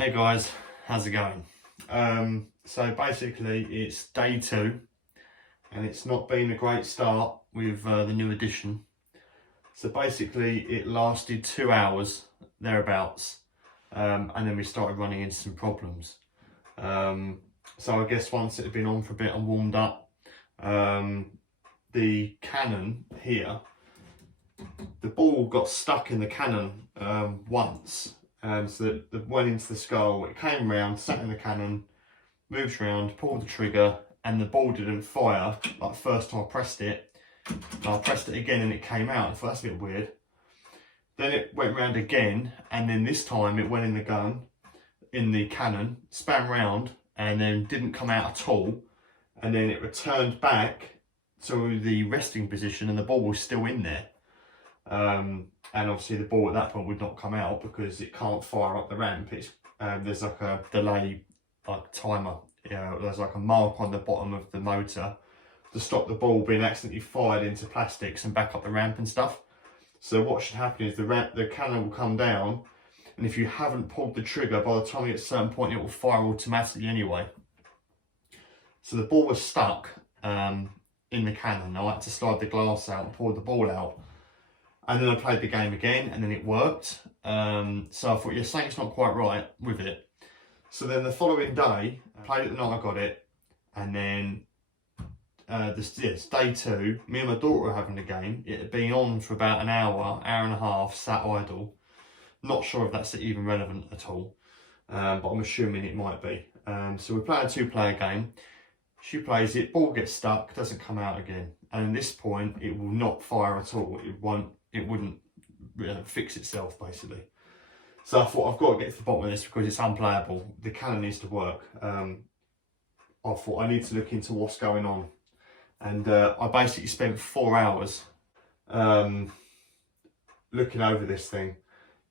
Hey guys, how's it going? So basically it's day 2 and it's not been a great start with the new edition. So basically it lasted 2 hours thereabouts, and then we started running into some problems. So I guess once it had been on for a bit and warmed up, the cannon here, the ball got stuck in the cannon once. So it went into the skull, it came round, sat in the cannon, moved round, pulled the trigger, and the ball didn't fire like first time I pressed it. And I pressed it again and it came out. I thought that's a bit weird. Then it went round again, and then this time it went in the gun, in the cannon, span round, and then didn't come out at all. And then it returned back to the resting position and the ball was still in there. And obviously the ball at that point would not come out because it can't fire up the ramp. It's there's like a delay, like timer. There's like a mark on the bottom of the motor to stop the ball being accidentally fired into plastics and back up the ramp and stuff. So what should happen is the cannon will come down, and if you haven't pulled the trigger, by the time you get to a certain point, it will fire automatically anyway. So the ball was stuck in the cannon. I had to slide the glass out and pull the ball out. And then I played the game again, and then it worked. So I thought, you're saying it's not quite right with it. So then the following day, I played it the night I got it, and then it's day 2. Me and my daughter were having a game. It had been on for about an hour and a half, sat idle. Not sure if that's even relevant at all, but I'm assuming it might be. So we're playing a 2-player game. She plays it, ball gets stuck, doesn't come out again. And at this point, it will not fire at all. It wouldn't fix itself, basically. So I thought, I've got to get to the bottom of this because it's unplayable. The cannon needs to work. I thought I need to look into what's going on. And I basically spent 4 hours looking over this thing,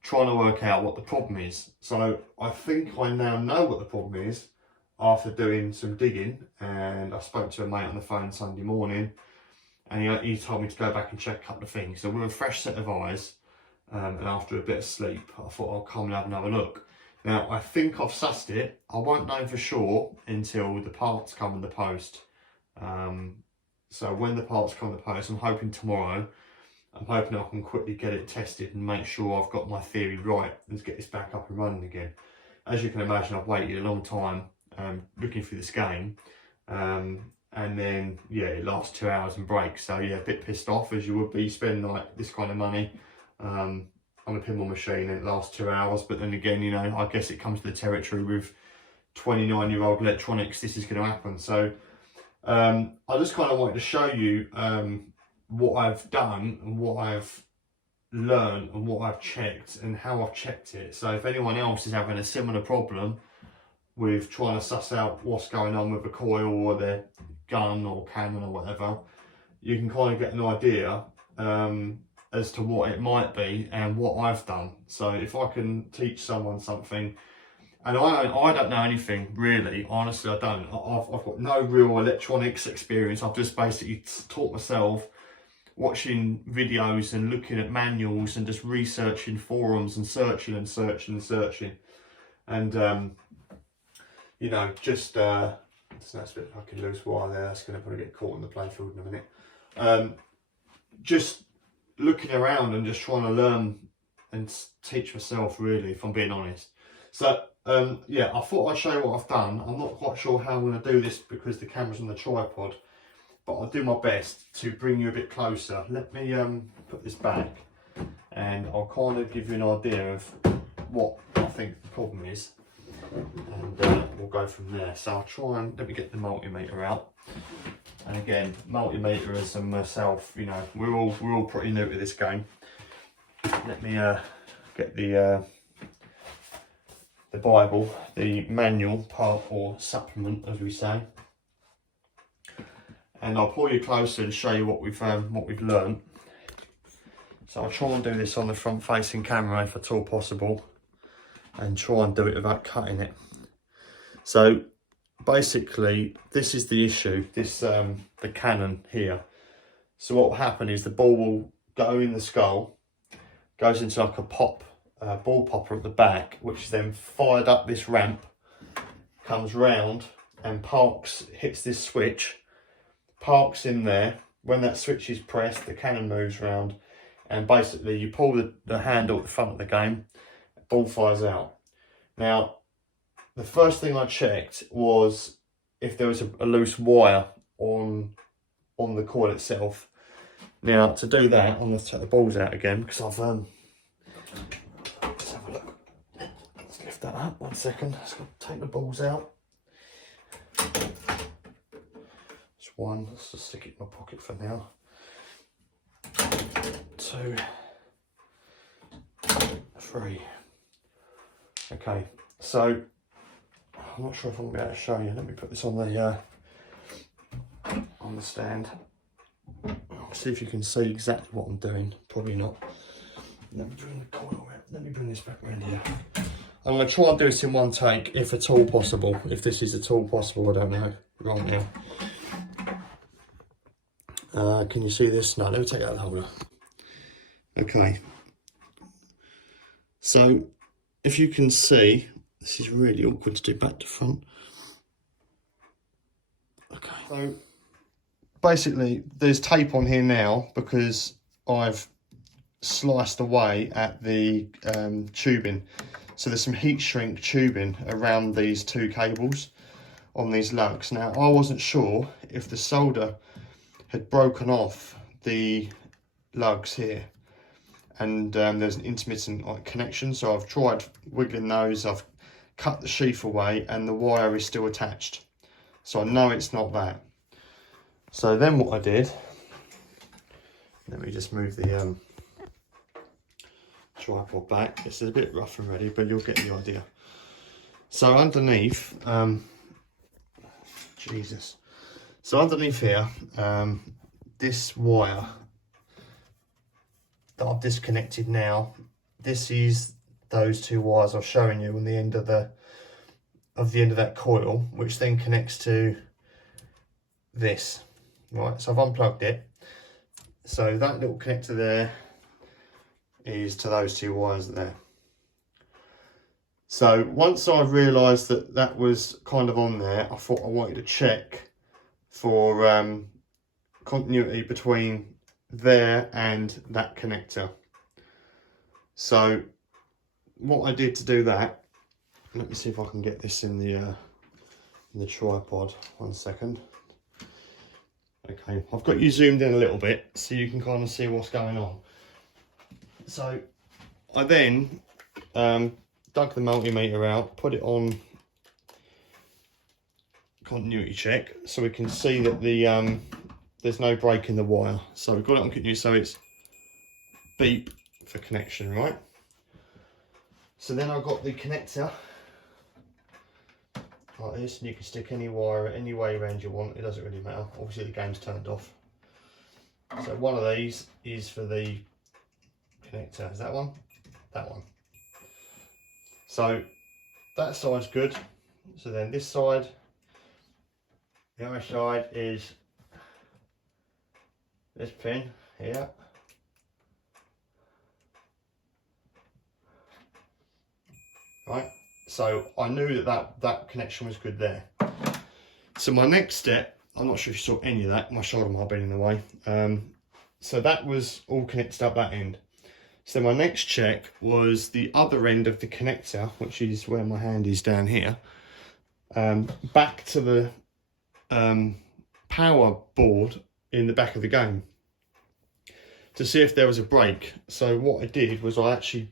trying to work out what the problem is. So I think I now know what the problem is after doing some digging. And I spoke to a mate on the phone Sunday morning, and he told me to go back and check a couple of things. So with a fresh set of eyes, and after a bit of sleep, I thought I'll come and have another look. Now, I think I've sussed it. I won't know for sure until the parts come in the post. So when the parts come in the post, I'm hoping tomorrow, I'm hoping I can quickly get it tested and make sure I've got my theory right and get this back up and running again. As you can imagine, I've waited a long time looking for this game. And then, yeah, it lasts 2 hours and breaks. So yeah, a bit pissed off, as you would be spending like this kind of money on a pinball machine, and it lasts 2 hours. But then again, you know, I guess it comes to the territory with 29-year-old electronics, this is going to happen. So I just kind of wanted to show you what I've done and what I've learned and what I've checked and how I've checked it. So if anyone else is having a similar problem with trying to suss out what's going on with a coil or their gun or cannon or whatever, you can kind of get an idea as to what it might be and what I've done. So if I can teach someone something, and I don't know anything really, honestly I don't. I've got no real electronics experience. I've just basically taught myself watching videos and looking at manuals and just researching forums and searching and searching and searching. And you know, just that's a bit fucking loose wire there. That's going to probably get caught in the playfield in a minute. Just looking around and just trying to learn and teach myself, really, if I'm being honest. So yeah, I thought I'd show you what I've done. I'm not quite sure how I'm going to do this because the camera's on the tripod, but I'll do my best to bring you a bit closer. Let me put this back, and I'll kind of give you an idea of what I think the problem is. And we'll go from there. So I'll try and let me get the multimeter out. And again, multimeters and myself, you know, we're all pretty new to this game. Let me get the Bible, the manual part, or supplement, as we say. And I'll pull you closer and show you what we've learned. So I'll try and do this on the front-facing camera if at all possible, and try and do it without cutting it. So basically, this is the issue, this the cannon here. So what will happen is the ball will go in the skull, goes into like a pop ball popper at the back, which then fired up this ramp, comes round and parks, hits this switch, parks in there. When that switch is pressed, the cannon moves round, and basically you pull the handle at the front of the game, ball fires out. Now, the first thing I checked was if there was a loose wire on the coil itself. Now, to do that, I'm going to take the balls out again, because I've let's have a look. Let's lift that up 1 second. Let's take the balls out. It's one. Let's just stick it in my pocket for now. 2, 3. Okay, so I'm not sure if I'm going to be able to show you. Let me put this on the stand. See if you can see exactly what I'm doing. Probably not. Let me bring the coil out. Let me bring this back around here. I'm going to try and do this in one take, if at all possible. If this is at all possible, I don't know right now. Can you see this? No, let me take out the holder. Okay. So, if you can see, this is really awkward to do back to front. Okay. So, basically, there's tape on here now because I've sliced away at the tubing. So there's some heat shrink tubing around these 2 cables on these lugs. Now, I wasn't sure if the solder had broken off the lugs here, and there's an intermittent connection, so I've tried wiggling those. I've cut the sheath away and the wire is still attached, so I know it's not that. So then what I did, let me just move the tripod back. This is a bit rough and ready, but you'll get the idea. So underneath, Jesus. So underneath here, this wire that I've disconnected now, this is those 2 wires I was showing you on the end of that coil, which then connects to this. Right, so I've unplugged it. So that little connector there is to those 2 wires there. So once I've realised that that was kind of on there, I thought I wanted to check for continuity between there and that connector. So what I did to do that, let me see if I can get this in the tripod. 1 second. Okay, I've got you zoomed in a little bit so you can kind of see what's going on. So I then dug the multimeter out, put it on continuity check so we can see that the there's no break in the wire. So we've got it on continuity, so it's beep for connection, right? So then I've got the connector like this, and you can stick any wire any way around you want. It doesn't really matter. Obviously the game's turned off. So one of these is for the connector. Is that one? That one. So that side's good. So then this side, the other side is this pin here. Right. So I knew that connection was good there. So my next step, I'm not sure if you saw any of that, my shoulder might have been in the way. So that was all connected up that end. So my next check was the other end of the connector, which is where my hand is down here, back to the power board in the back of the game to see if there was a break. So what I did was I actually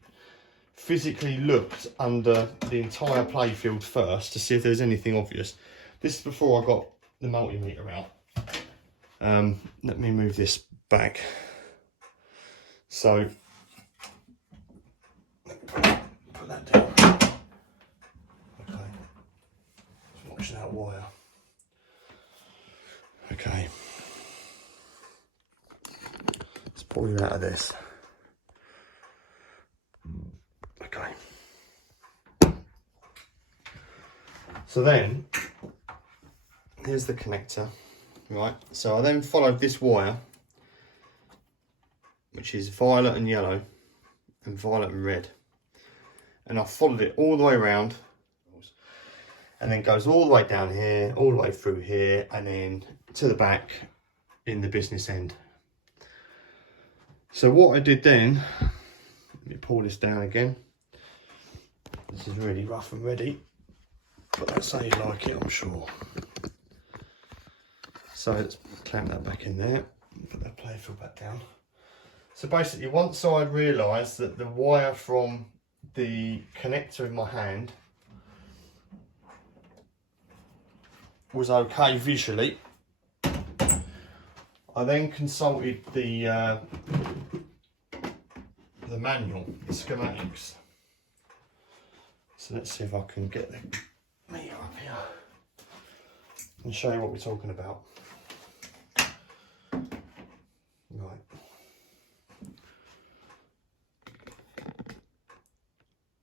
physically looked under the entire playfield first to see if there was anything obvious. This is before I got the multimeter out. Let me move this back. So put that down. Okay, let's watch that wire. Okay, let's pull you out of this. Okay. So then, here's the connector, right? So I then followed this wire, which is violet and yellow, and violet and red. and I've followed it all the way around, and then goes all the way down here, all the way through here, and then to the back in the business end. So what I did then, let me pull this down again. This is really rough and ready, but that's how you like it, I'm sure. So let's clamp that back in there, put that playfield back down. So basically, once I realised that the wire from the connector in my hand was okay visually, I then consulted the manual, the schematics. So let's see if I can get the meter up here and show you what we're talking about. Right.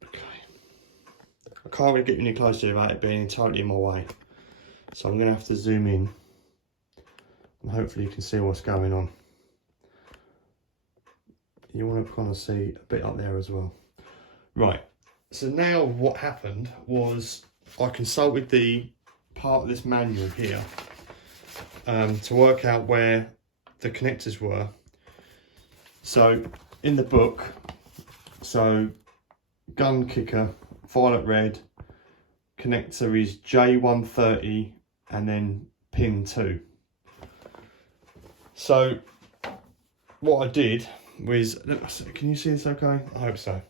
Okay. I can't really get any closer without it being totally in my way. So I'm going to have to zoom in and hopefully you can see what's going on. You want to kind of see a bit up there as well. Right, so now what happened was I consulted the part of this manual here to work out where the connectors were. So in the book, so gun kicker, violet red, connector is J130 and then pin 2. So what I did was, can you see this okay? I hope so.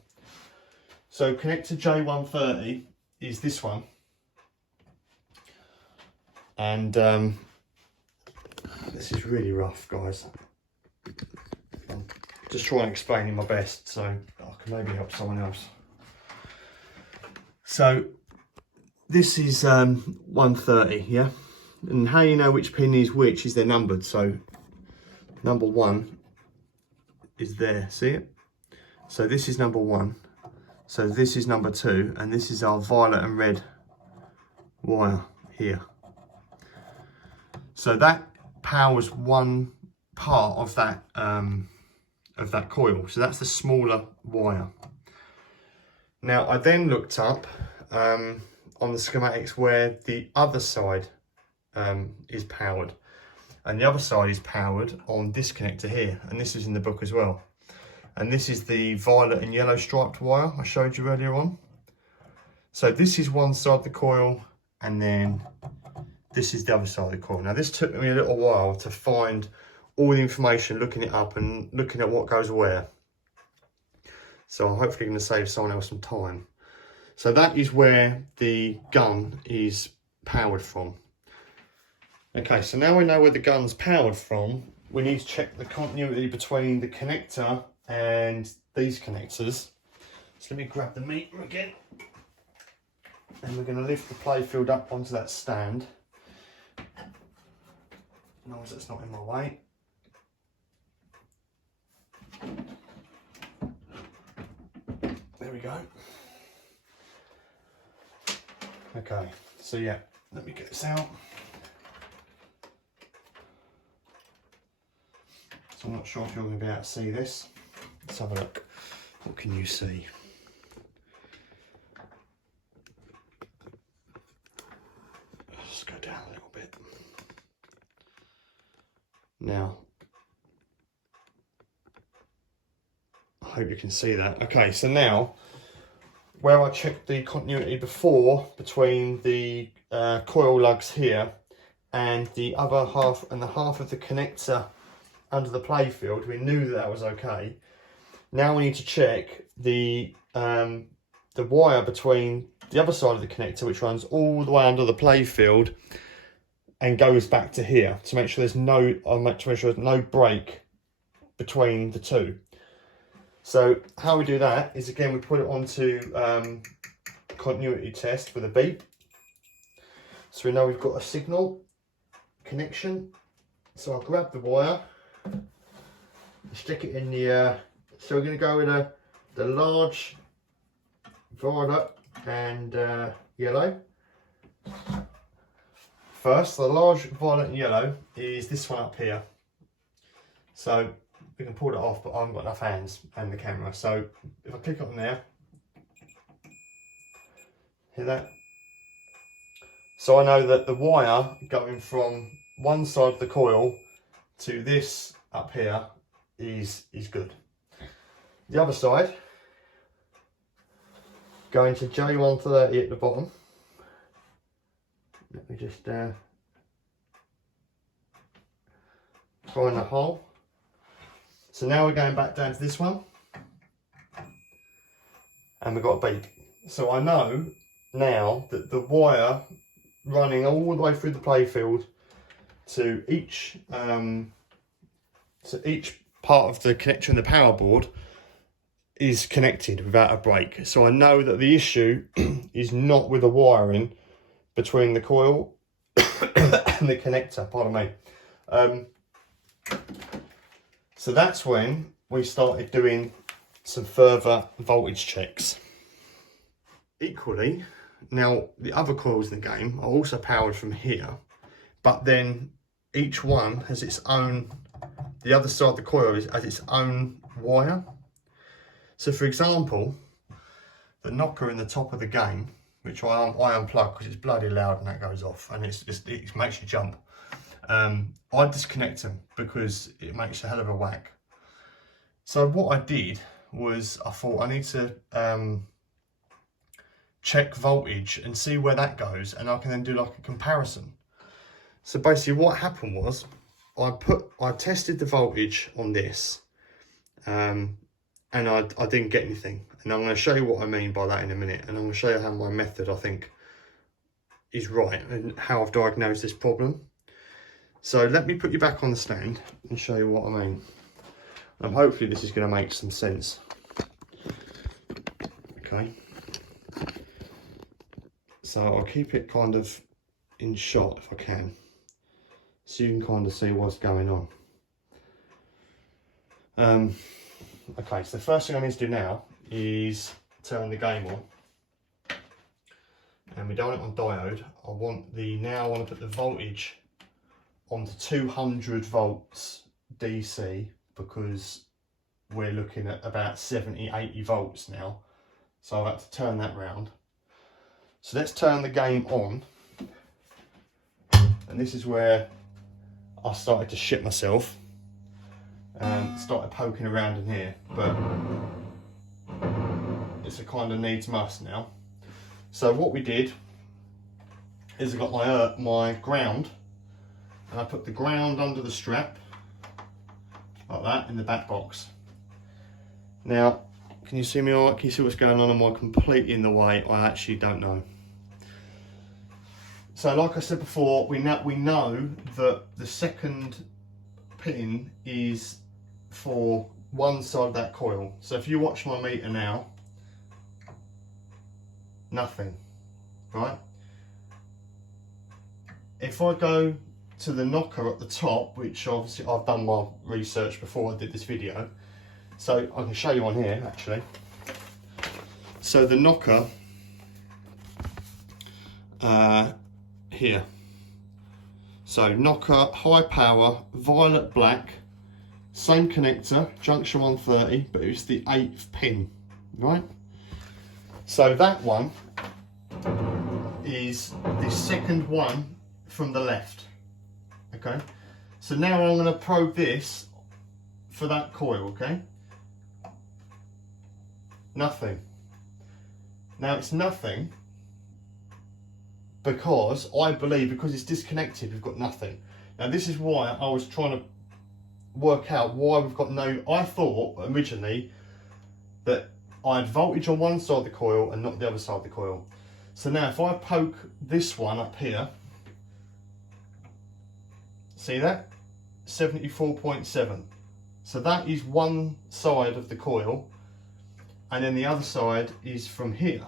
So connector J130 is this one. And this is really rough, guys. I'm just trying to explain it my best so I can maybe help someone else. So this is 130, yeah? And how you know which pin is which is they're numbered. So number 1 is there, see it? So this is number 1. So this is number 2, and this is our violet and red wire here. So that powers one part of that coil. So that's the smaller wire. Now I then looked up on the schematics where the other side is powered, and the other side is powered on this connector here, and this is in the book as well. And this is the violet and yellow striped wire I showed you earlier on. So this is one side of the coil, and then this is the other side of the coil. Now this took me a little while to find all the information, looking it up and looking at what goes where. So I'm hopefully going to save someone else some time. So that is where the gun is powered from. Okay, so now we know where the gun's powered from, we need to check the continuity between the connector and these connectors. So let me grab the meter again, and we're going to lift the playfield up onto that stand. As long as it's not in my way. There we go. Okay, so yeah, let me get this out. So I'm not sure if you're going to be able to see this. Let's have a look. What can you see? Let's go down a little bit. Now, I hope you can see that. Okay, so now, where I checked the continuity before between the coil lugs here and the other half and the half of the connector under the playfield, we knew that was okay. Now we need to check the wire between the other side of the connector, which runs all the way under the playfield and goes back to here, to make sure there's no break between the two. So how we do that is, again, we put it onto continuity test with a beep. So we know we've got a signal connection. So I'll grab the wire, stick it in the, so we're going to go with the large violet and yellow. First, the large violet and yellow is this one up here. So we can pull it off, but I haven't got enough hands and the camera. So if I click on there, Hear that? So I know that the wire going from one side of the coil to this up here is good. The other side, going to J130 at the bottom. Let me just find the hole. So now we're going back down to this one, and we've got a beep. So I know now that the wire running all the way through the playfield to each part of the connector in the power board is connected without a break. So I know that the issue is not with the wiring between the coil and the connector, pardon me. So that's when we started doing some further voltage checks. Equally, now the other coils in the game are also powered from here, but then each one has its own, the other side of the coil has its own wire. So for example, the knocker in the top of the game, which I unplug because it's bloody loud and that goes off and it makes you jump. I disconnect them because it makes a hell of a whack. So what I did was I thought I need to check voltage and see where that goes, and I can then do like a comparison. So basically what happened was I tested the voltage on this and I didn't get anything, and I'm going to show you what I mean by that in a minute, and I'm going to show you how my method I think is right and how I've diagnosed this problem. So let me put you back on the stand and show you what I mean. Hopefully this is going to make some sense. Okay. So I'll keep it kind of in shot if I can, so you can kind of see what's going on. Okay, so the first thing I need to do now is turn the game on. And we don't want it on diode. I want to put the voltage onto 200 volts DC, because we're looking at about 70-80 volts now. So I've had to turn that round. So let's turn the game on. And this is where I started to shit myself and started poking around in here, but it's a kind of needs must now. So what we did is I got my ground, and I put the ground under the strap like that in the back box. Now, can you see me all right? Can you see what's going on? Am I completely in the way? I actually don't know. So like I said before, we know that the second pin is for one side of that coil. So if you watch my meter now, nothing, right? If I go to the knocker at the top, which obviously I've done my research before I did this video, so I can show you on here actually. So the knocker here, so knocker, high power, violet black, same connector, junction 130, but it's the 8th pin, right? So that one is the second one from the left. Okay, so now I'm going to probe this for that coil. Okay, nothing. Now it's nothing because I believe, because it's disconnected, we've got nothing. Now this is why I was trying to work out why we've got no. I thought originally that I had voltage on one side of the coil and not the other side of the coil. So now if I poke this one up here, see that? 74.7. So that is one side of the coil, and then the other side is from here.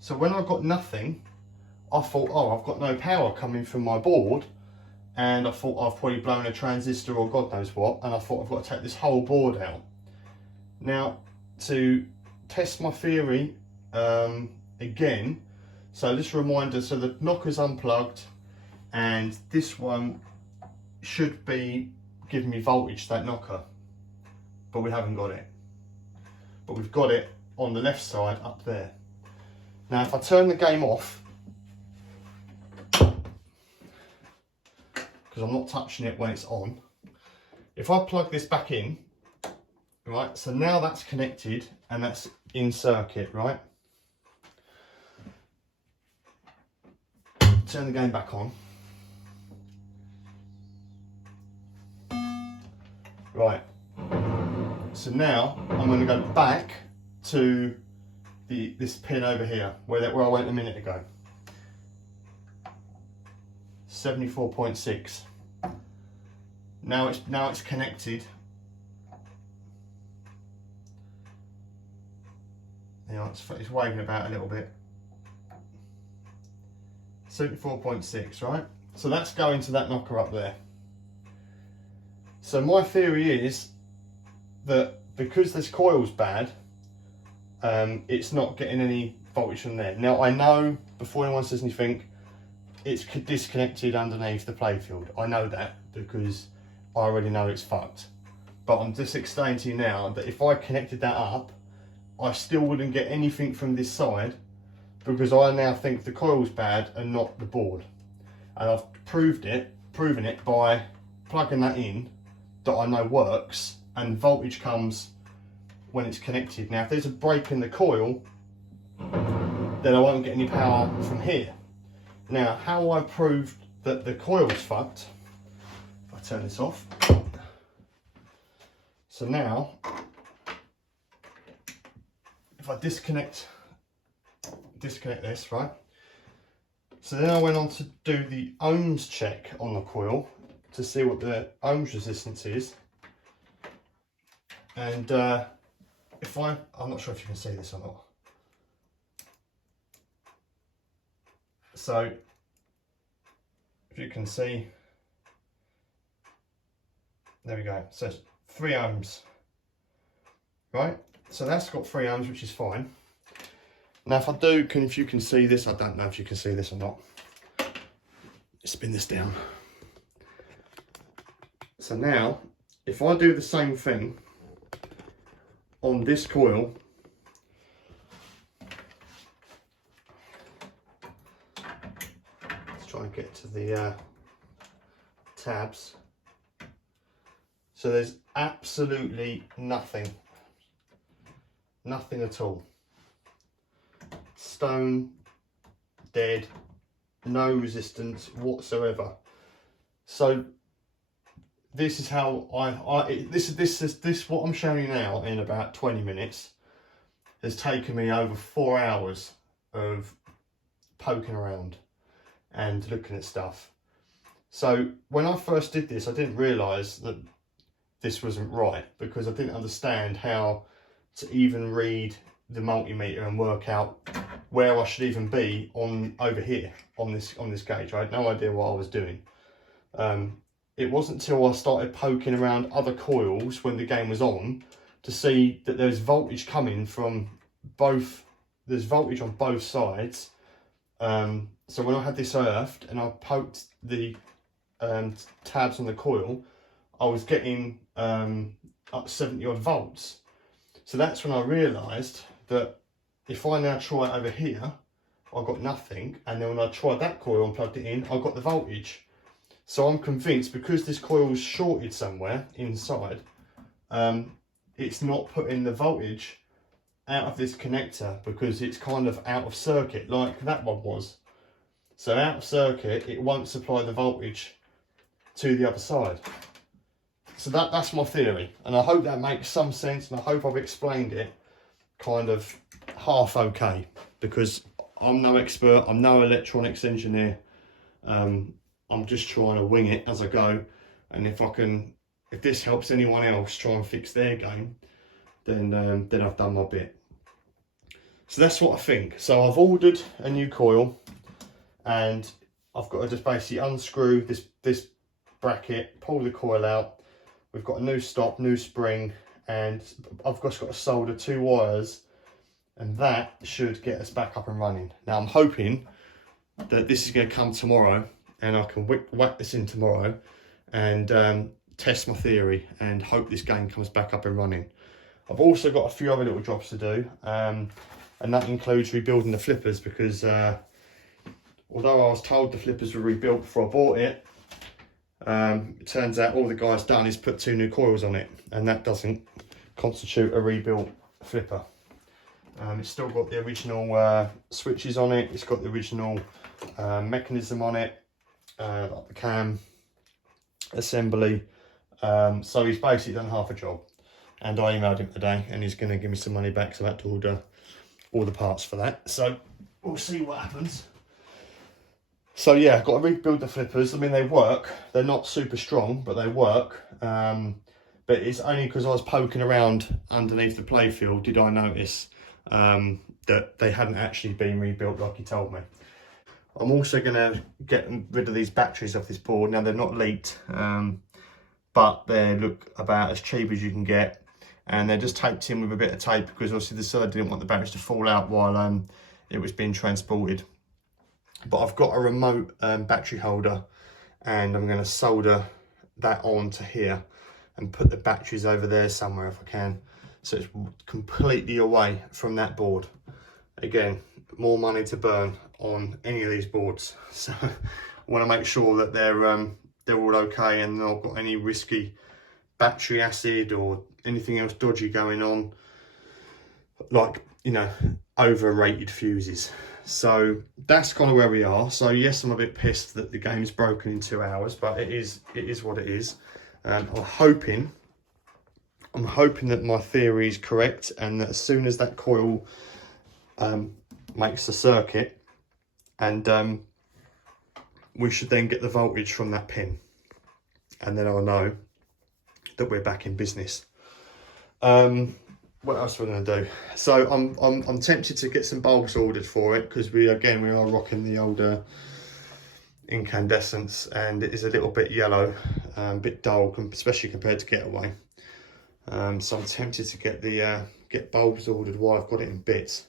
So when I got nothing, I thought, oh, I've got no power coming from my board, and I thought I've probably blown a transistor or God knows what, and I thought I've got to take this whole board out. Now, to test my theory again, so just a reminder, so the knocker's unplugged, and this one should be giving me voltage to that knocker, but we haven't got it. But we've got it on the left side up there. Now if I turn the game off, because I'm not touching it when it's on, if I plug this back in, right, so now that's connected and that's in circuit, right? Turn the game back on. Right, so now I'm going to go back to this pin over here, where I went a minute ago. 74.6. Now it's connected. Yeah, it's waving about a little bit. 74.6, right? So that's going to that knocker up there. So my theory is that because this coil's bad, it's not getting any voltage from there. Now I know, before anyone says anything, it's disconnected underneath the playfield. I know that because I already know it's fucked. But I'm just explaining to you now that if I connected that up, I still wouldn't get anything from this side, because I now think the coil's bad and not the board. And I've proven it by plugging that in, that I know works, and voltage comes when it's connected. Now if there's a break in the coil, then I won't get any power from here. Now how I proved that the coil's fucked, if I turn this off, so now if I disconnect this, right, so then I went on to do the ohms check on the coil to see what the ohms resistance is. And I'm not sure if you can see this or not. So if you can see, there we go. So it's 3 ohms, right? So that's got 3 ohms, which is fine. Now if I do, if you can see this, I don't know if you can see this or not. Spin this down. So now, if I do the same thing on this coil, let's try and get to the tabs. So there's absolutely nothing at all. Stone, dead, no resistance whatsoever. So this is how this what I'm showing you now in about 20 minutes has taken me over 4 hours of poking around and looking at stuff. So when I first did this, I didn't realise that this wasn't right, because I didn't understand how to even read the multimeter and work out where I should even be over here on this gauge. I had no idea what I was doing. It wasn't until I started poking around other coils when the game was on to see that there's voltage coming from both. There's voltage on both sides. So when I had this earthed and I poked the tabs on the coil, I was getting up 70 odd volts. So that's when I realised that if I now try it over here, I got nothing, and then when I tried that coil and plugged it in, I got the voltage. So I'm convinced, because this coil is shorted somewhere inside, it's not putting the voltage out of this connector, because it's kind of out of circuit like that one was. So out of circuit, it won't supply the voltage to the other side. So that's my theory, and I hope that makes some sense, and I hope I've explained it kind of half okay, because I'm no expert, I'm no electronics engineer. I'm just trying to wing it as I go, and if this helps anyone else try and fix their game, then I've done my bit. So that's what I think. So I've ordered a new coil, and I've got to just basically unscrew this bracket, pull the coil out. We've got a new stop, new spring, and I've just got to solder 2 wires, and that should get us back up and running. Now I'm hoping that this is going to come tomorrow, and I can whack this in tomorrow and test my theory and hope this game comes back up and running. I've also got a few other little jobs to do. and that includes rebuilding the flippers, because although I was told the flippers were rebuilt before I bought it, it turns out all the guy's done is put 2 new coils on it, and that doesn't constitute a rebuilt flipper. It's still got the original switches on it, it's got the original mechanism on it, like the cam assembly, so he's basically done half a job, and I emailed him today and he's going to give me some money back, so I had to order all the parts for that, so we'll see what happens. So yeah, I've got to rebuild the flippers. I mean, they work, they're not super strong, but they work, but it's only because I was poking around underneath the playfield did I notice that they hadn't actually been rebuilt like he told me. I'm also going to get rid of these batteries off this board. Now, they're not leaked, but they look about as cheap as you can get, and they're just taped in with a bit of tape because obviously the seller didn't want the batteries to fall out while it was being transported. But I've got a remote battery holder, and I'm going to solder that on to here and put the batteries over there somewhere if I can, so it's completely away from that board. Again, more money to burn on any of these boards, so I want to make sure that they're all okay and not got any risky battery acid or anything else dodgy going on, like, you know, overrated fuses. So that's kind of where we are. So yes, I'm a bit pissed that the game's broken in 2 hours, but it is what it is. I'm hoping that my theory is correct, and that as soon as that coil makes the circuit, and we should then get the voltage from that pin, and then I'll know that we're back in business. What else are we going to do? So I'm tempted to get some bulbs ordered for it, because we are rocking the older incandescents, and it is a little bit yellow, a bit dull, especially compared to Getaway. So I'm tempted to get bulbs ordered while I've got it in bits,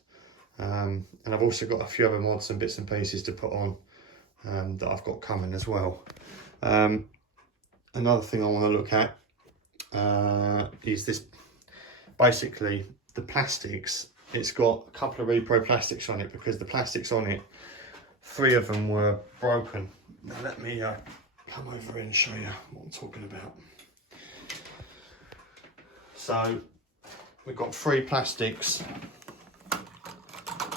and I've also got a few other mods and bits and pieces to put on that I've got coming as well. Another thing I want to look at is this. Basically, the plastics, it's got a couple of repro plastics on it, because the plastics on it, 3 of them were broken. Now let me come over here and show you what I'm talking about. So we've got 3 plastics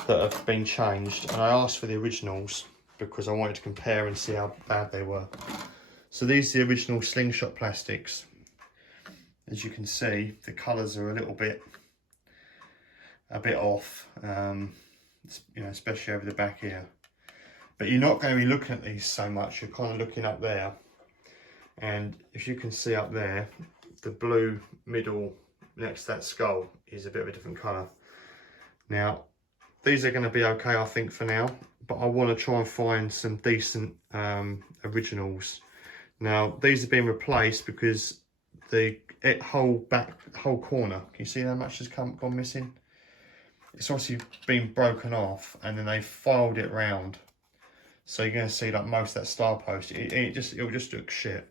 that have been changed, and I asked for the originals because I wanted to compare and see how bad they were. So these are the original slingshot plastics. As you can see, the colours are a bit off, you know, especially over the back here. But you're not going to be looking at these so much, you're kind of looking up there. And if you can see up there, the blue middle next to that skull is a bit of a different colour. Now, these are going to be okay, I think, for now, but I want to try and find some decent originals. Now, these have been replaced because the whole corner, can you see how much has gone missing? It's obviously been broken off, and then they filed it round, so you're going to see like most of that star post, it'll just look shit.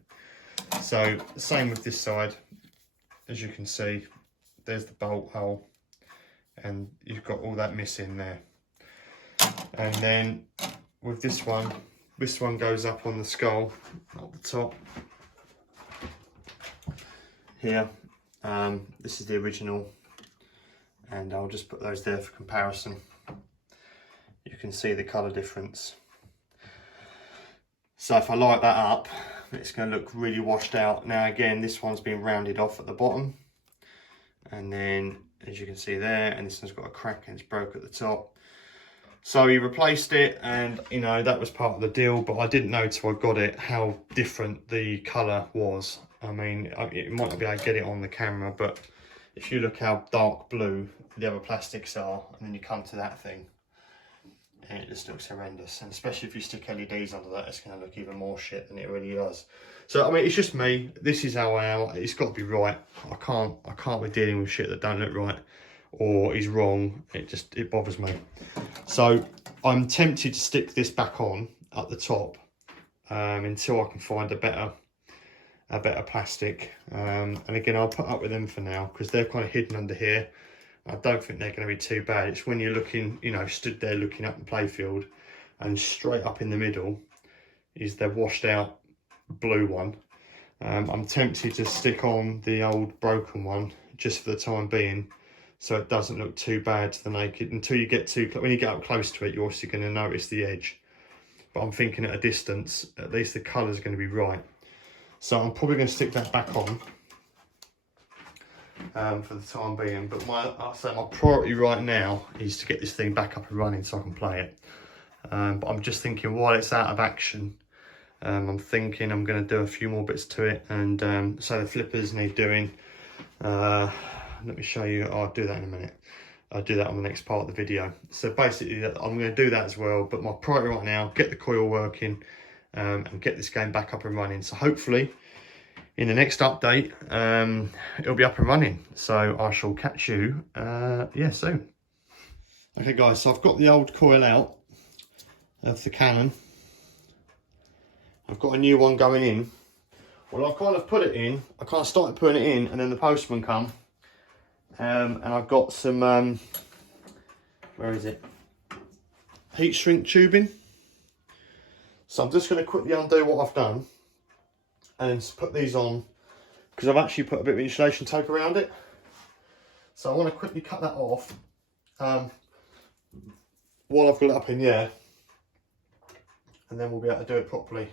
So same with this side, as you can see, there's the bolt hole, and you've got all that missing there. And then with this one goes up on the skull at the top here. This is the original, and I'll just put those there for comparison. You can see the colour difference. So if I light that up, it's going to look really washed out. Now again, this one's been rounded off at the bottom, and then as you can see there, and this one's got a crack and it's broke at the top. So he replaced it, and you know, that was part of the deal, but I didn't know till I got it how different the colour was. I mean, it might not be able to get it on the camera, but if you look how dark blue the other plastics are, and then you come to that thing, and it just looks horrendous. And especially if you stick LEDs under that, it's going to look even more shit than it really does. So I mean, it's just me. This is how I am. It's got to be right. I can't be dealing with shit that don't look right or is wrong. It bothers me. So I'm tempted to stick this back on at the top until I can find a better plastic. And again, I'll put up with them for now because they're kind of hidden under here. I don't think they're going to be too bad. It's when you're looking, you know, stood there looking up the playfield, and straight up in the middle is the washed out blue one. I'm tempted to stick on the old broken one just for the time being, so it doesn't look too bad to the naked. Until you get when you get up close to it, you're also going to notice the edge. But I'm thinking at a distance, at least the colour's going to be right. So I'm probably going to stick that back on for the time being. But my priority right now is to get this thing back up and running so I can play it. But I'm just thinking, while it's out of action, I'm thinking I'm going to do a few more bits to it. And so the flippers need doing. Let me show you. I'll do that in a minute. I'll do that on the next part of the video. So basically I'm going to do that as well, but my priority right now, get the coil working and get this game back up and running. So hopefully in the next update, it'll be up and running. So I shall catch you soon. Okay guys, so I've got the old coil out of the Canon. I've got a new one going in. Well, I've kind of put it in, I kind of started putting it in, and then the postman come. And I've got some, where is it? Heat shrink tubing. So I'm just going to quickly undo what I've done and put these on, because I've actually put a bit of insulation tape around it. So I want to quickly cut that off while I've got it up in the air, and then we'll be able to do it properly.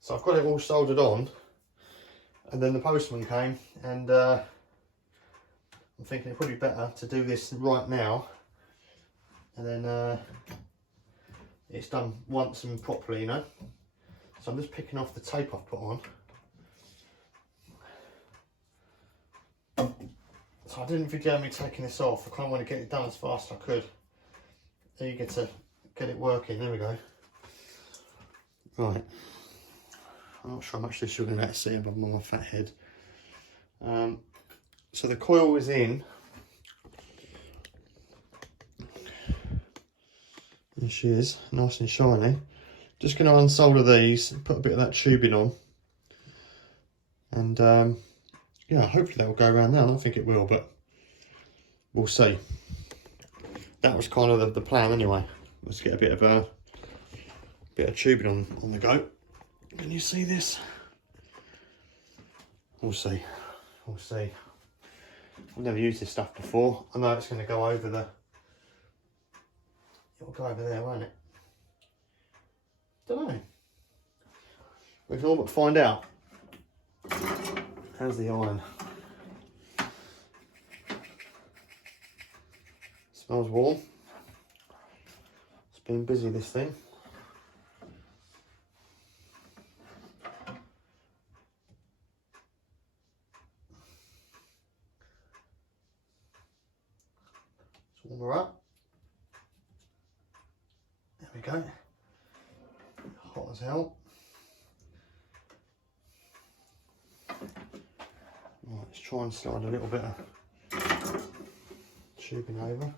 So I've got it all soldered on, and then the postman came, and I'm thinking it's probably better to do this right now, and then it's done once and properly, you know. So I'm just picking off the tape I've put on. So I didn't video me taking this off. I kind of want to get it done as fast as I could. There you get to get it working. There we go. Right. I'm not sure how much this you're going to see above my fat head. So the coil is in. There she is, nice and shiny. Just going to unsolder these and put a bit of that tubing on. And yeah, hopefully that will go around there. I don't think it will, but we'll see. That was kind of the plan anyway. Let's get a bit of tubing on the go. Can you see this? We'll see. We'll see. I've never used this stuff before. I know it's going to go over the... It'll go over there, won't it? Don't know. We can all but find out. How's the iron? Smells warm. It's been busy, this thing. Let's warm her up. There we go. Hot as hell. Right, let's try and slide a little bit of tubing over.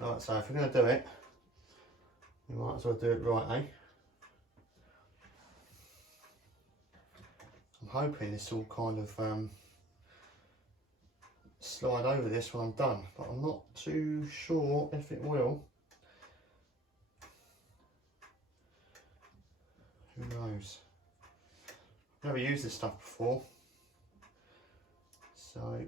Right, so if we're going to do it, we might as well do it right, eh? I'm hoping this will kind of slide over this when I'm done, but I'm not too sure if it will. Who knows? I've never used this stuff before, so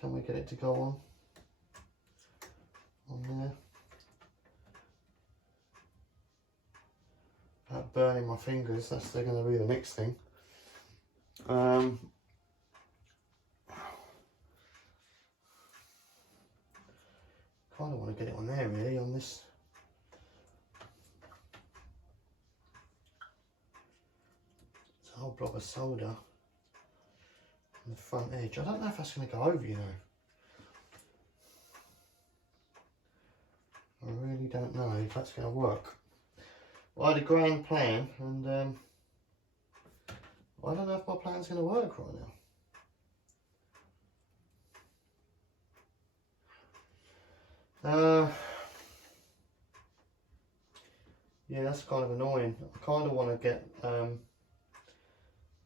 can we get it to go on there? Without burning my fingers, that's going to be the next thing. Kind of want to get it on there really, on this. It's a whole block of solder on the front edge. I don't know if that's going to go over, you know. I really don't know if that's going to work. Well, I had a grand plan, and I don't know if my plan's going to work right now. Yeah, that's kind of annoying. I kind of want to get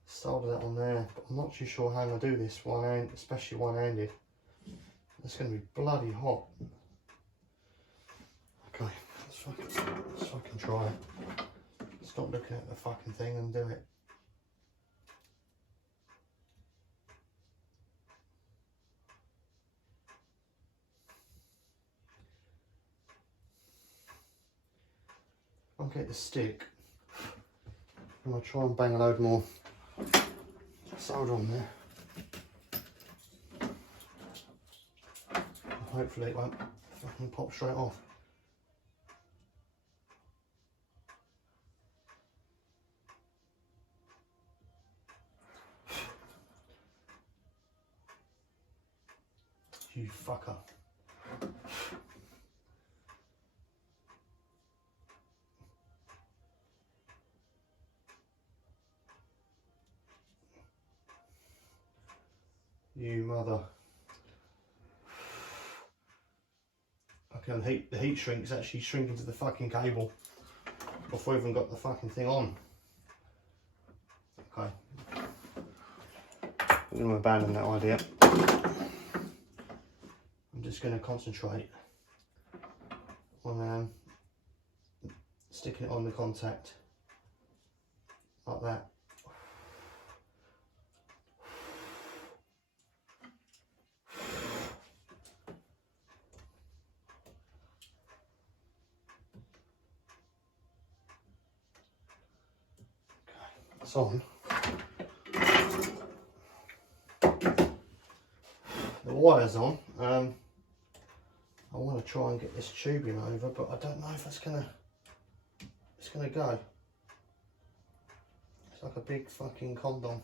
solder that on there, but I'm not too sure how I'm going to do this especially one-handed. It's going to be bloody hot. Okay, let's fucking try it. Stop looking at the fucking thing and do it. I'll get the stick. I'm going to try and bang a load more solder on there. Hopefully it won't fucking pop straight off. You fucker. You mother. Okay, the heat shrink's actually shrinking to the fucking cable before I even got the fucking thing on. Okay. I'm going to abandon that idea. I'm just going to concentrate on sticking it on the contact like that. It's on. The wire's on. I want to try and get this tubing over, but I don't know if it's gonna go. It's like a big fucking condom.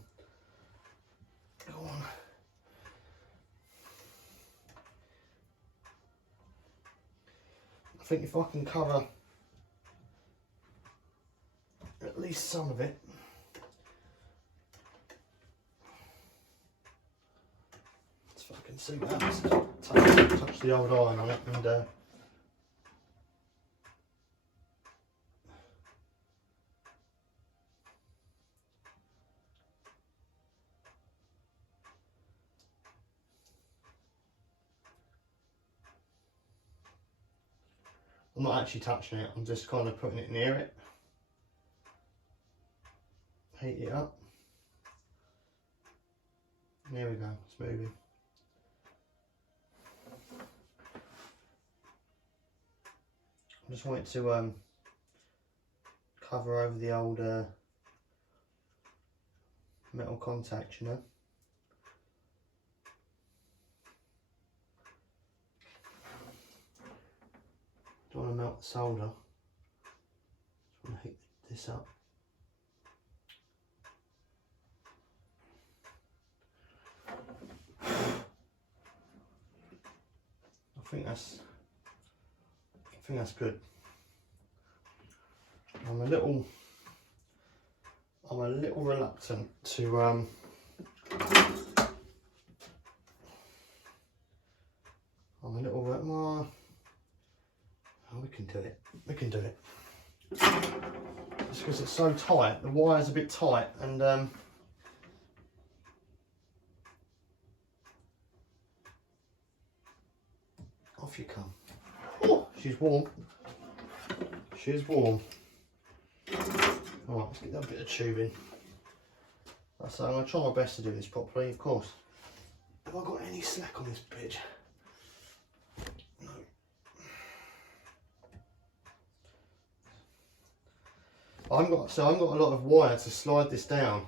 Go on. I think if I can cover at least some of it. Let's fucking see what happens. Touch the old iron on it and I'm not actually touching it, I'm just kind of putting it near it. Heat it up. There we go, it's moving. I just want it to cover over the old metal contact, you know. Don't want to melt the solder. Just want to heat this up. I think that's good. I'm a little reluctant to oh, we can do it. We can do it. Just because it's so tight, the wire's a bit tight, and off you come. Oh, she's warm. She's warm. Alright, let's get that bit of tubing. So I'm going to try my best to do this properly, of course. Have I got any slack on this bitch? No. I've got a lot of wire to slide this down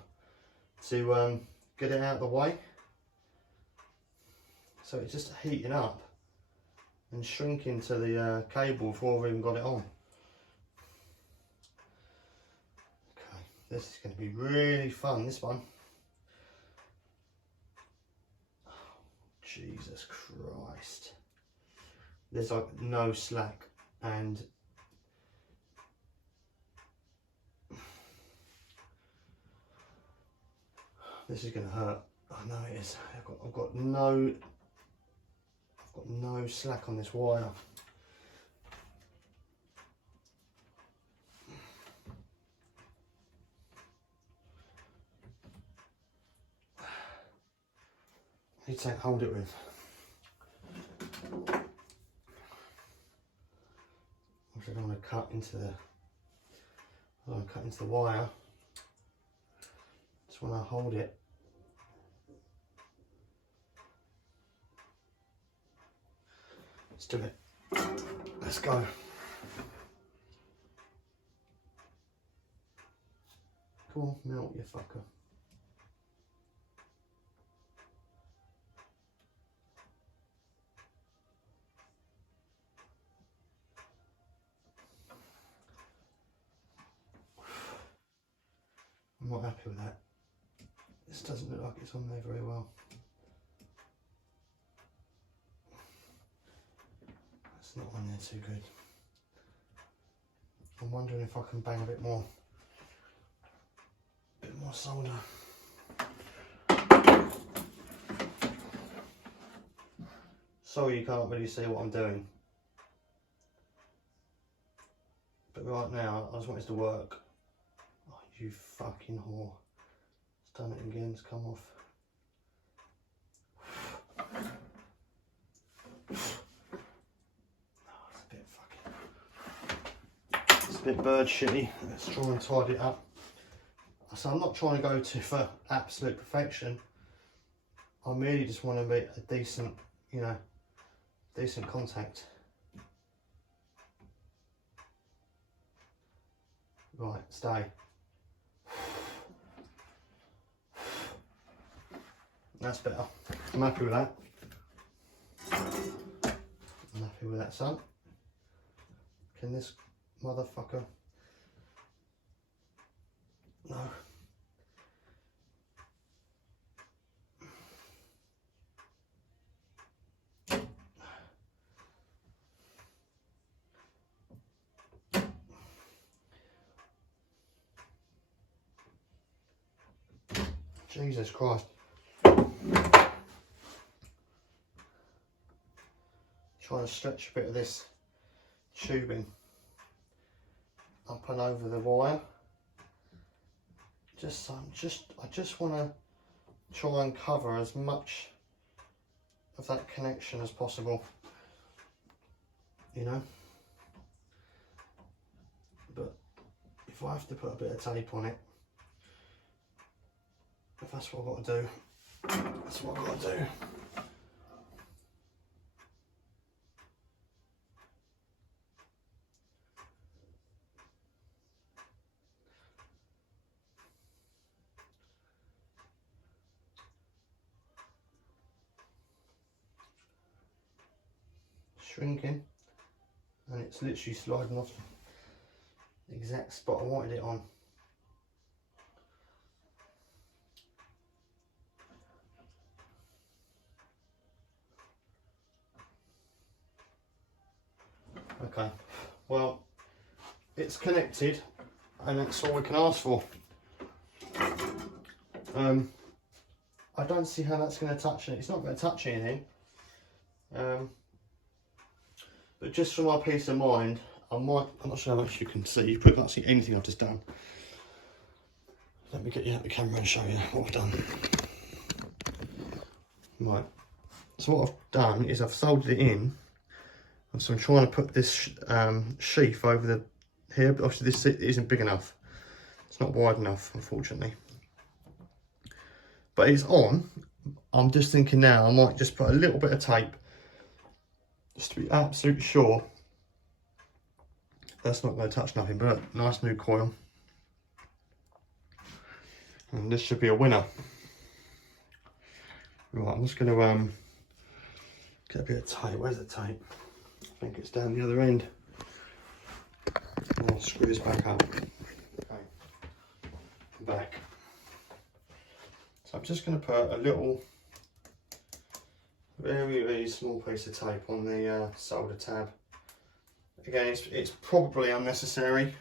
to get it out of the way. So it's just heating up and shrinking to the cable before I've even got it on. Okay, this is going to be really fun, this one. Oh, Jesus Christ. There's like no slack, and this is going to hurt. I know it is. I've got got no slack on this wire. Need to hold it with. I don't want to cut into the. I don't want to cut into the wire. Just want to hold it. Let's do it. Let's go. Come on, melt, you fucker. I'm not happy with that. This doesn't look like it's on there very well. It's not on there too good. I'm wondering if I can bang a bit more solder. Sorry you can't really see what I'm doing. But right now, I just want this to work. Oh, you fucking whore. It's done it again, it's come off. It's a bit bird shitty. Let's try and tidy it up. So I'm not trying to go for absolute perfection. I merely just want to be a decent, you know, decent contact. Right, stay. That's better. I'm happy with that. I'm happy with that, son. Can this motherfucker? No. Jesus Christ. Trying to stretch a bit of this tubing up and over the wire. I just want to try and cover as much of that connection as possible, you know. But if I have to put a bit of tape on it, if that's what I've got to do, that's what I've got to do. Shrinking, and it's literally sliding off the exact spot I wanted it on. Okay, well, it's connected, and that's all we can ask for. I don't see how that's going to touch it. It's not going to touch anything. But just for my peace of mind, I'm not sure how much you can see. You probably can't see anything I've just done. Let me get you out the camera and show you what I've done. Right, so what I've done is I've soldered it in. And so I'm trying to put this sheath over the here, but obviously this isn't big enough. It's not wide enough, unfortunately. But it's on. I'm just thinking now I might just put a little bit of tape just to be absolutely sure that's not going to touch nothing. But nice new coil, and this should be a winner. Right, I'm just going to get a bit of tape. Where's the tape? I think it's down the other end. And I'll screw this back up. Okay, back. So I'm just going to put a little, very small piece of tape on the solder tab. Again, it's probably unnecessary.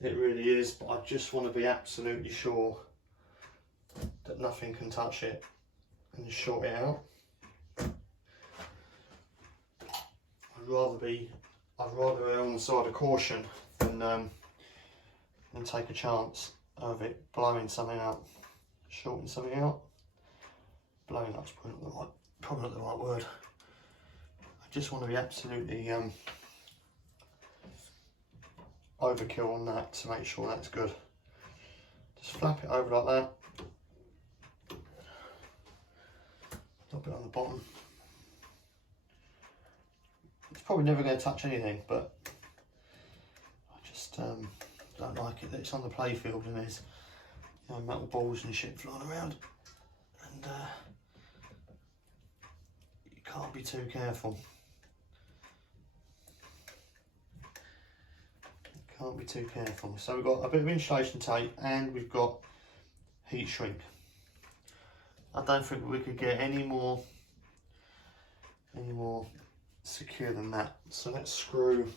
It really is, but I just want to be absolutely sure that nothing can touch it and short it out. I'd rather err on the side of caution than take a chance of it blowing something out, shorting something out. Blowing up's probably not the right word. I just want to be absolutely overkill on that to make sure that's good. Just flap it over like that. A little bit on the bottom. It's probably never going to touch anything, but I just don't like it that it's on the playfield and there's, you know, metal balls and shit flying around, and you can't be too careful. Can't be too careful. So we've got a bit of insulation tape and we've got heat shrink. I don't think we could get any more secure than that. So let's screw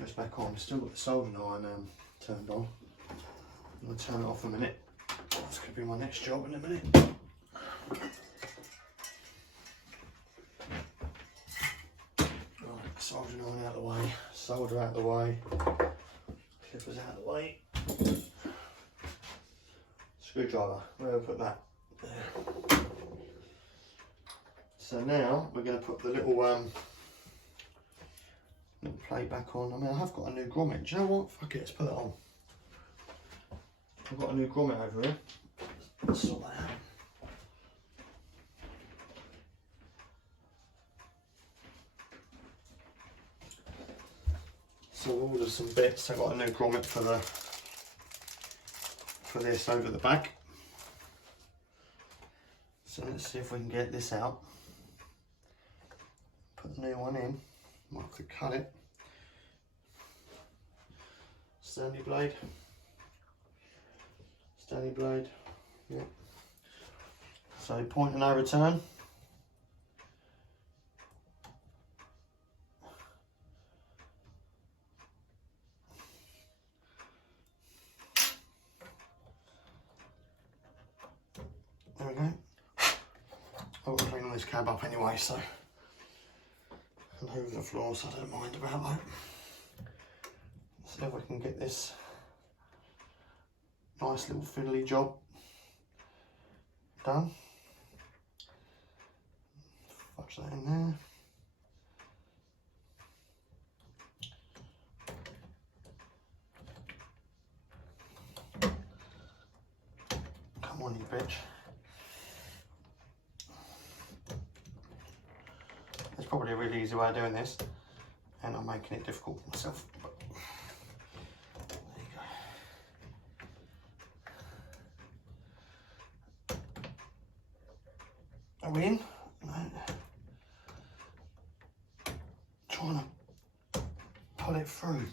this back on. Still got the soldering iron turned on. I'm going to turn it off a minute. That's going to be my next job in a minute. Right, soldering iron out of the way, solder out of the way, clippers out of the way. Screwdriver, where do I put that? There. So now we're going to put the little plate back on. I mean, I have got a new grommet. Do you know what? Fuck it, let's put it on. I've got a new grommet over here. Let's sort that out. So we'll order some bits. I've got a new grommet for this over the back. So let's see if we can get this out. Put the new one in. Might have to cut it. Stanley blade. Stanley blade. Yeah. So point of no return. There we go. I've got to clean all this cab up anyway, so I can hoover the floor, so I don't mind about that. See if we can get this nice little fiddly job done. Fudge that in there. Come on, you bitch. There's probably a really easy way of doing this, and I'm making it difficult for myself. But there you go. Are we in? No. Trying to pull it through.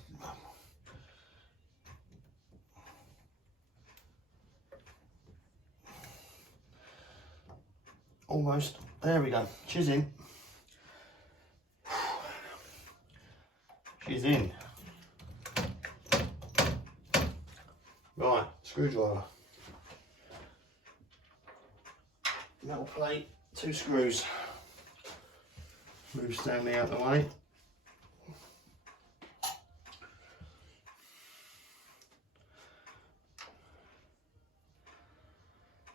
Almost. There we go. She's in. She's in. Right, screwdriver. Metal plate, 2 screws. Move Stanley out of the way.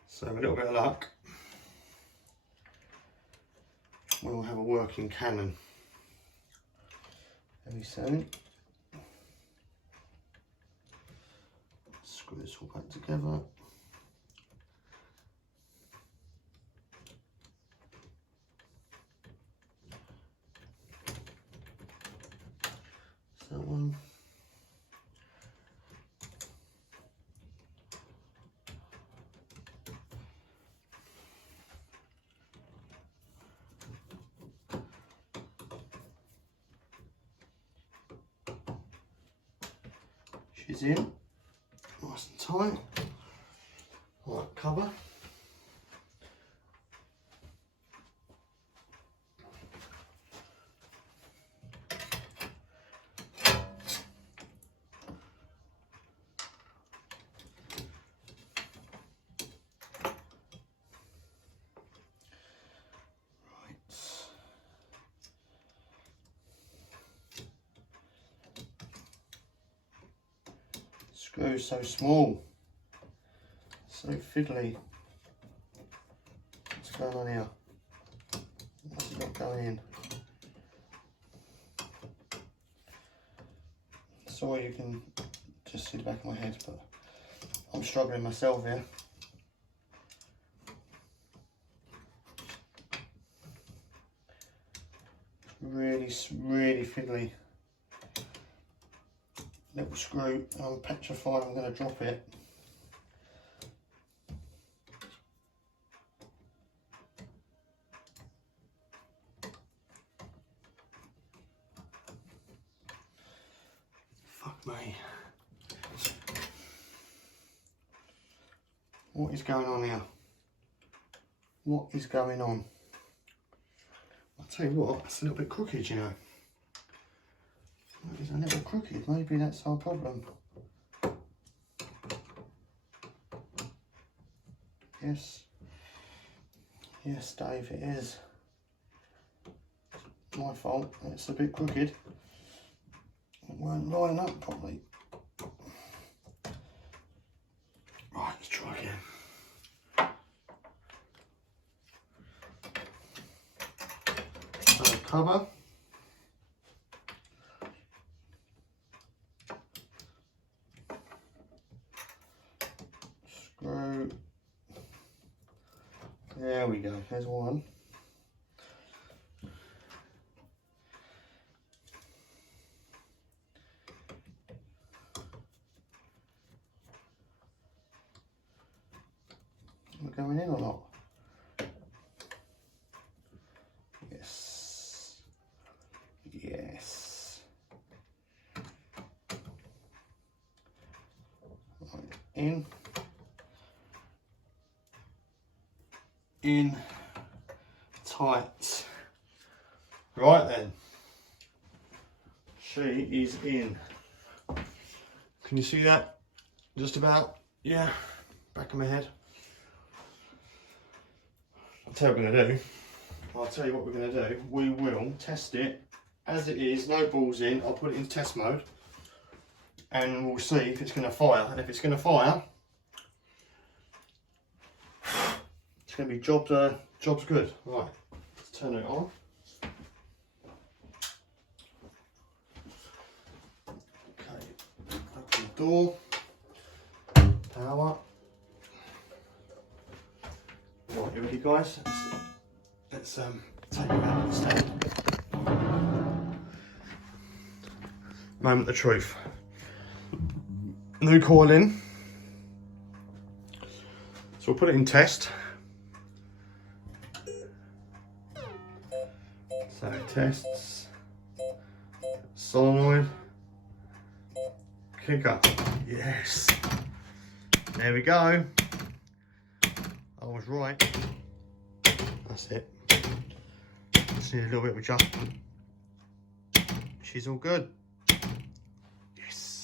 So with a little bit of luck, we'll have a working cannon. Heavy sewn. Screw this all back together. That one. She's in, nice and tight. Right, cover. screw so small, so fiddly. What's going on here? What's not going in? Sorry you can just see the back of my head, but I'm struggling myself here. Really fiddly. Little screw. I'm petrified I'm going to drop it. Fuck me. What is going on here? What is going on? I'll tell you what, it's a little bit crooked, you know. It's a little crooked, maybe that's our problem. Yes. Yes, Dave, it is. It's my fault, it's a bit crooked. It won't line up properly. Right, let's try again. Cover. Screw. There we go, there's one. We're going in or not? Yes. Yes. Right, in. In. Tight. Right then. She is in. Can you see that? Just about? Yeah. Back of my head. I'll tell you what we're going to do. I'll tell you what we're going to do. We will test it as it is, no balls in. I'll put it in test mode and we'll see if it's going to fire. And if it's going to fire, it's going to be job's good. Right, let's turn it on. Okay, open the door, power. Right, you ready guys? Let's take it out of the stand. Moment of truth. New coil in. So we'll put it in test. So tests. Solenoid. Kicker. Yes. There we go. I was right. That's it. Just need a little bit of adjustment. She's all good. Yes.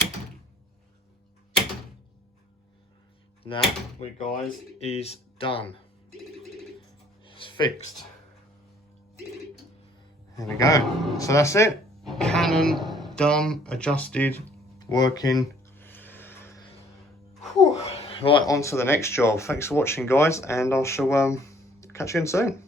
That, guys, is done. It's fixed. There we go. So that's it. Cannon done, adjusted, working. Whew. Right, on to the next job. Thanks for watching, guys, and I shall catch you in soon.